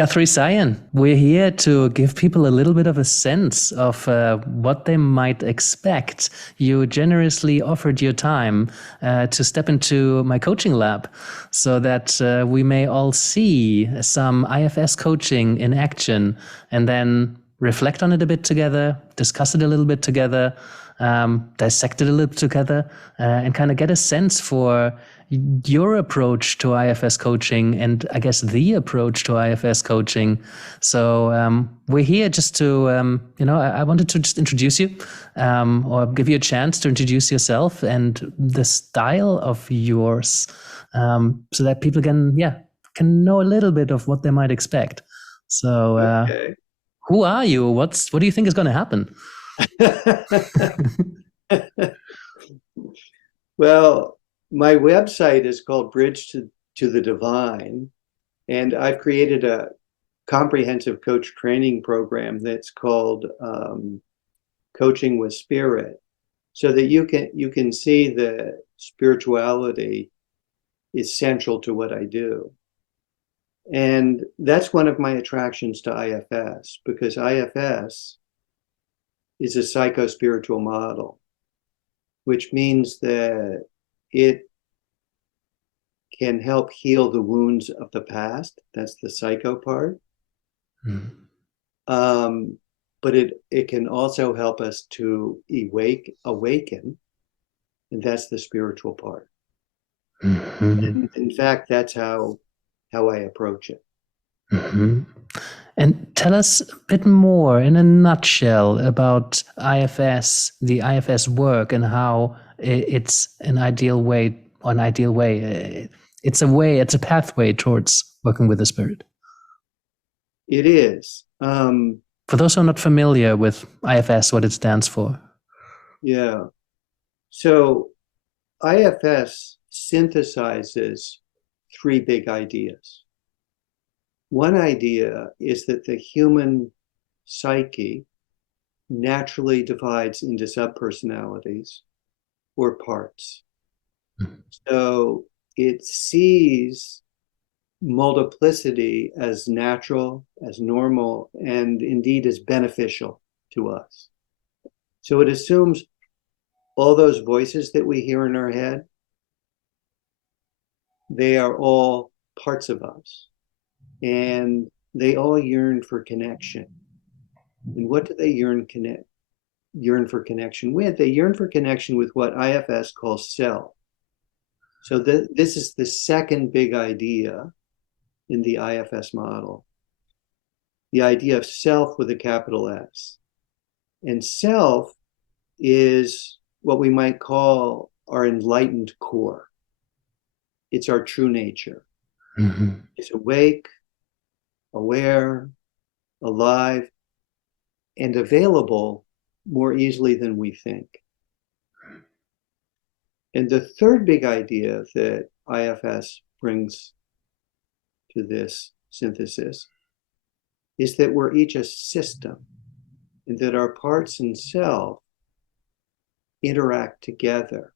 Guthrie Sayen, we're here to give people a little bit of a sense of what they might expect. You generously offered your time to step into my coaching lab so that we may all see some IFS coaching in action and then reflect on it a bit together, discuss it a little bit together, dissect it a little bit together, and kind of get a sense for your approach to IFS coaching and I guess the approach to IFS coaching. So we're here just to, I wanted to just introduce you or give you a chance to introduce yourself and the style of yours so that people can know a little bit of what they might expect. So okay. Who are you? What do you think is going to happen? Well, my website is called Bridge to the Divine, and I've created a comprehensive coach training program that's called Coaching with Spirit, so that you can see that spirituality is central to what I do. And that's one of my attractions to IFS, because IFS is a psycho-spiritual model, which means that it can help heal the wounds of the past. That's the psycho part. Mm-hmm. But it can also help us to awaken, and that's the spiritual part. Mm-hmm. And in fact, that's how I approach it. Mm-hmm. And tell us a bit more in a nutshell about IFS, the IFS work, and how it's an ideal way. It's a pathway towards working with the spirit. It is. For those who are not familiar with IFS, what it stands for. Yeah. So IFS synthesizes three big ideas. One idea is that the human psyche naturally divides into subpersonalities or parts. So it sees multiplicity as natural, as normal, and indeed as beneficial to us. So it assumes all those voices that we hear in our head, they are all parts of us, and they all yearn for connection. And what do they yearn for connection with? They yearn for connection with what IFS calls self. So this is the second big idea in the IFS model, the idea of self with a capital S. And self is what we might call our enlightened core. It's our true nature. Mm-hmm. It's awake, aware, alive, and available more easily than we think. And the third big idea that IFS brings to this synthesis is that we're each a system, and that our parts and self interact together.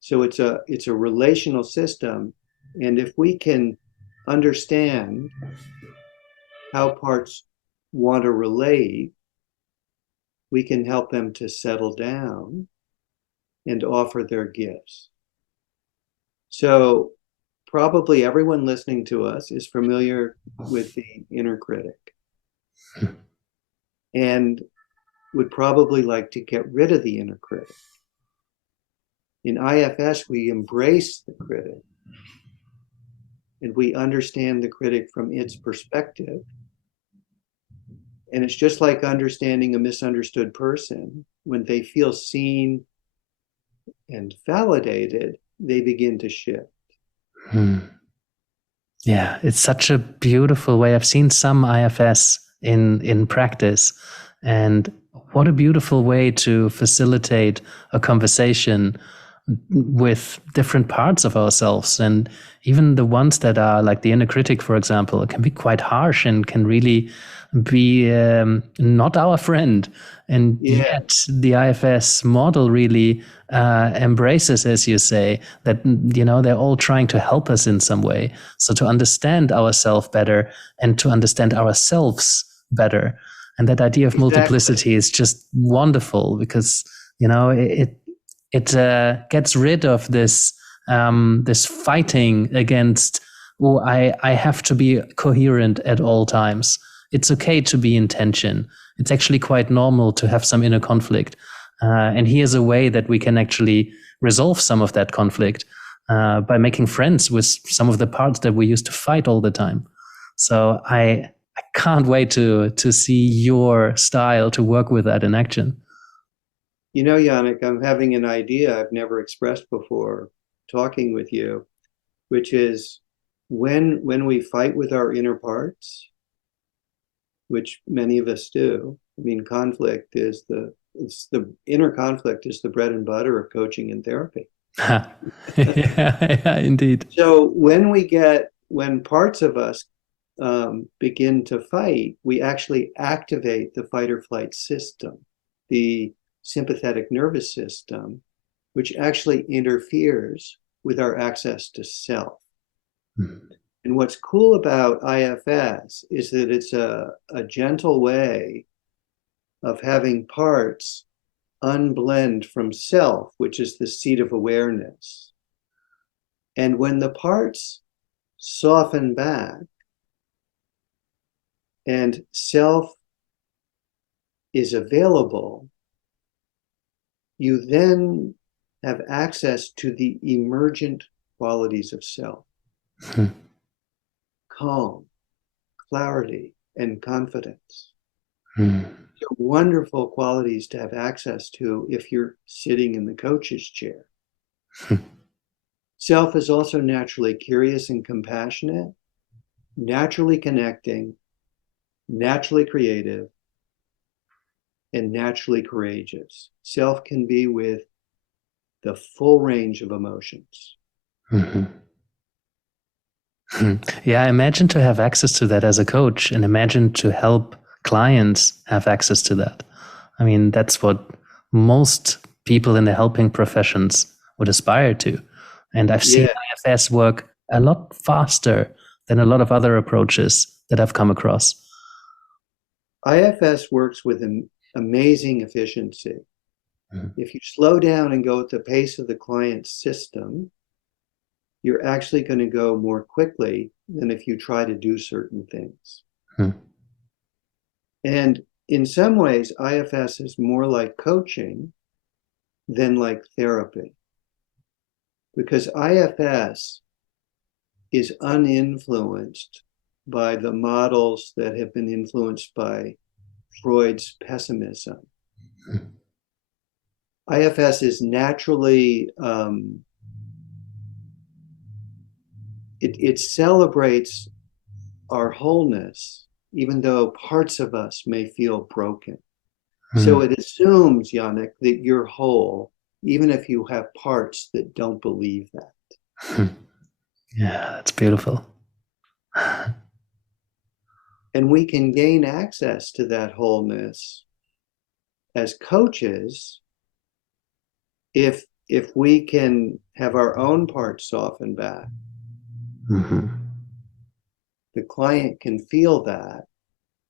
So it's a relational system, and if we can understand how parts want to relate, we can help them to settle down and offer their gifts. So probably everyone listening to us is familiar with the inner critic and would probably like to get rid of the inner critic. In IFS, we embrace the critic and we understand the critic from its perspective. And it's just like understanding a misunderstood person. When they feel seen and validated, they begin to shift. Yeah, it's such a beautiful way. I've seen some IFS in practice, and what a beautiful way to facilitate a conversation with different parts of ourselves. And even the ones that are like the inner critic, for example, can be quite harsh and can really be not our friend. And yet the IFS model really embraces, as you say, that, they're all trying to help us in some way. So to understand ourselves better and to understand ourselves better. And that idea of multiplicity is just wonderful because, it gets rid of this this fighting against, I have to be coherent at all times. It's okay to be in tension. It's actually quite normal to have some inner conflict. And here's a way that we can actually resolve some of that conflict by making friends with some of the parts that we used to fight all the time. So I can't wait to see your style to work with that in action. Yannick, I'm having an idea I've never expressed before talking with you, which is when we fight with our inner parts, which many of us do. I mean, conflict is the inner conflict is the bread and butter of coaching and therapy. yeah, indeed. So when parts of us begin to fight, we actually activate the fight or flight system, the sympathetic nervous system, which actually interferes with our access to self. Mm-hmm. And what's cool about IFS is that it's a gentle way of having parts unblend from self, which is the seat of awareness. And when the parts soften back and self is available, you then have access to the emergent qualities of self. Calm, clarity, and confidence. They're wonderful qualities to have access to if you're sitting in the coach's chair. Self is also naturally curious and compassionate, naturally connecting, naturally creative, and naturally courageous. Self can be with the full range of emotions. Mm-hmm. Yeah, imagine to have access to that as a coach, and imagine to help clients have access to that. I mean, that's what most people in the helping professions would aspire to. And I've seen IFS work a lot faster than a lot of other approaches that I've come across. IFS works with an amazing efficiency. Mm-hmm. If you slow down and go at the pace of the client's system, you're actually going to go more quickly than if you try to do certain things. And in some ways, IFS is more like coaching than like therapy, because IFS is uninfluenced by the models that have been influenced by Freud's pessimism. IFS is naturally, it celebrates our wholeness, even though parts of us may feel broken. So it assumes, Yannick, that you're whole, even if you have parts that don't believe that. Yeah, that's beautiful. And we can gain access to that wholeness as coaches if we can have our own parts soften back. The client can feel that,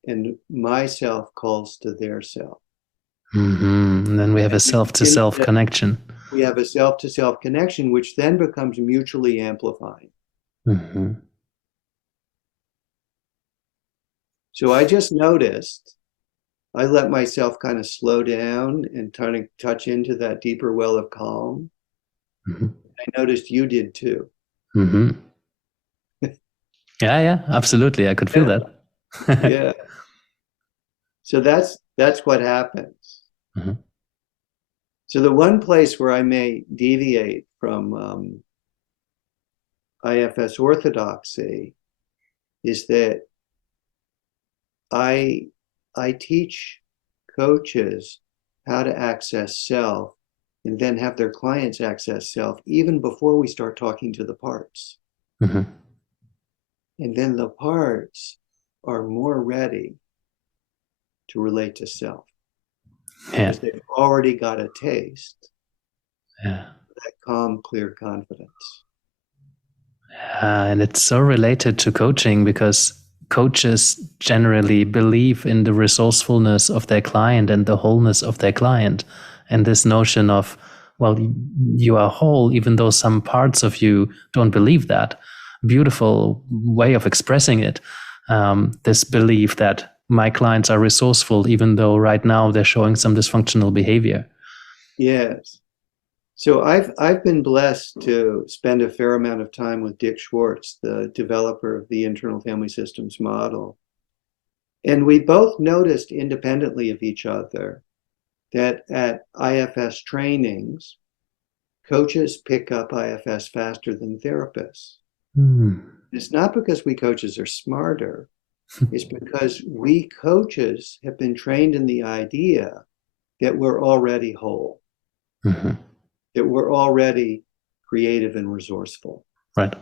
and my self calls to their self. And then we have a self-to-self connection. We have a self-to-self connection, which then becomes mutually amplifying. So I just noticed, I let myself kind of slow down and try to touch into that deeper well of calm. I noticed you did too. Yeah, absolutely. I could feel that. Yeah. So that's what happens. So the one place where I may deviate from IFS orthodoxy is that I teach coaches how to access self and then have their clients access self even before we start talking to the parts. Mm-hmm. And then the parts are more ready to relate to self because they've already got a taste of that calm, clear confidence. And it's so related to coaching because coaches generally believe in the resourcefulness of their client and the wholeness of their client. And this notion of, well, you are whole, even though some parts of you don't believe that. Beautiful way of expressing it. This belief that my clients are resourceful, even though right now they're showing some dysfunctional behavior. Yes. So I've been blessed to spend a fair amount of time with Dick Schwartz, the developer of the internal family systems model. And we both noticed independently of each other that at IFS trainings, coaches pick up IFS faster than therapists. It's not because we coaches are smarter. It's because we coaches have been trained in the idea that we're already whole, that we're already creative and resourceful. Right.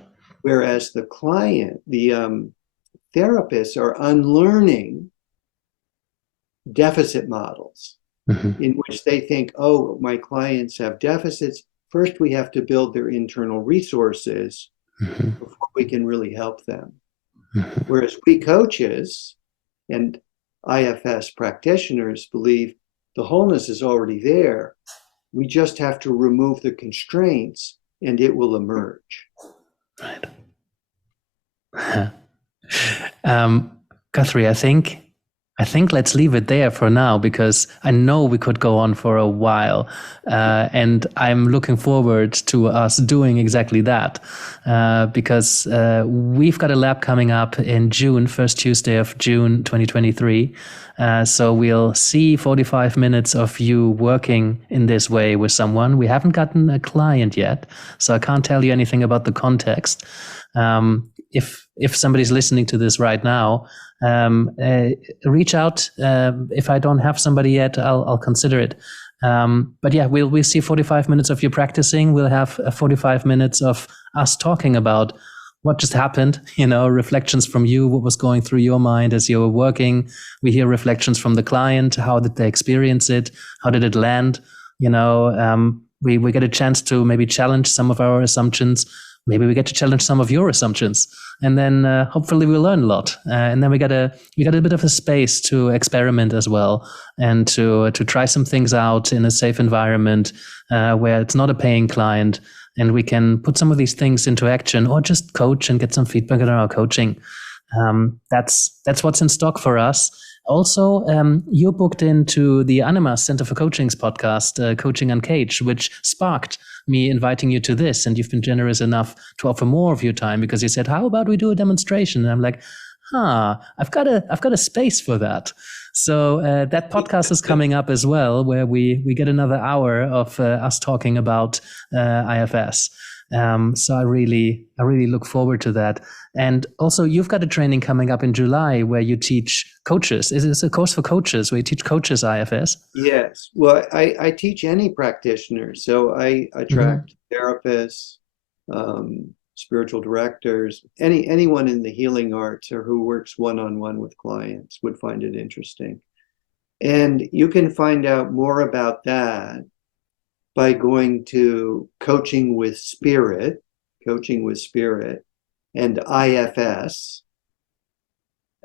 Whereas the client, the therapists are unlearning deficit models in which they think, oh, my clients have deficits. First, we have to build their internal resources before we can really help them. Whereas we coaches and IFS practitioners believe the wholeness is already there. We just have to remove the constraints and it will emerge. Right. Guthrie, I think let's leave it there for now because I know we could go on for a while. And I'm looking forward to us doing exactly that because we've got a lab coming up in June, first Tuesday of June 2023. So we'll see 45 minutes of you working in this way with someone. We haven't gotten a client yet, so I can't tell you anything about the context. If somebody's listening to this right now, reach out. If I don't have somebody yet, I'll consider it. But yeah, we'll see 45 minutes of you practicing. We'll have 45 minutes of us talking about what just happened, reflections from you, what was going through your mind as you were working. We hear reflections from the client. How did they experience it? How did it land? We get a chance to maybe challenge some of our assumptions. Maybe we get to challenge some of your assumptions, and then hopefully we'll learn a lot. And then we got a bit of a space to experiment as well, and to try some things out in a safe environment where it's not a paying client, and we can put some of these things into action, or just coach and get some feedback on our coaching. That's what's in stock for us. Also, you're booked into the Animas Center for Coaching's podcast, Coaching Uncaged, which sparked me inviting you to this. And you've been generous enough to offer more of your time because you said, how about we do a demonstration? And I'm like, I've got a space for that. So that podcast is coming up as well, where we get another hour of us talking about IFS. So I really look forward to that. And also, you've got a training coming up in July where you teach coaches. Is this a course for coaches where you teach coaches IFS? Yes. Well, I teach any practitioner. So I attract therapists, spiritual directors, anyone in the healing arts or who works one-on-one with clients would find it interesting. And you can find out more about that by going to Coaching with Spirit, and IFS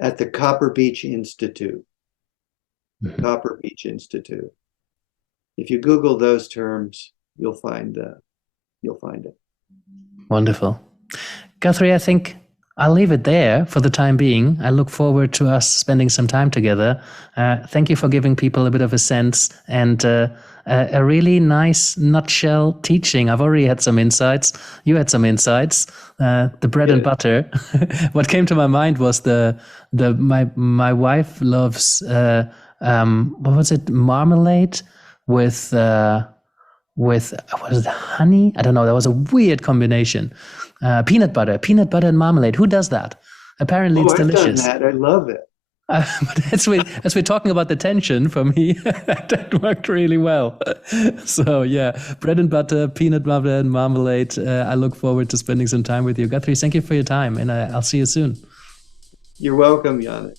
at the Copper Beach Institute. Copper Beach Institute. If you Google those terms, you'll find it. Wonderful. Guthrie, I think I'll leave it there for the time being. I look forward to us spending some time together. Thank you for giving people a bit of a sense and a really nice nutshell teaching. I've already had some insights. You had some insights. The bread and butter. What came to my mind was my wife loves what was it, marmalade with what was it, honey? I don't know. That was a weird combination. Peanut butter and marmalade. Who does that? Apparently it's delicious. I've done that. I love it. But as we're talking about the tension, for me, that worked really well. So yeah, bread and butter, peanut butter and marmalade. I look forward to spending some time with you. Guthrie, thank you for your time, and I'll see you soon. You're welcome, Yannick.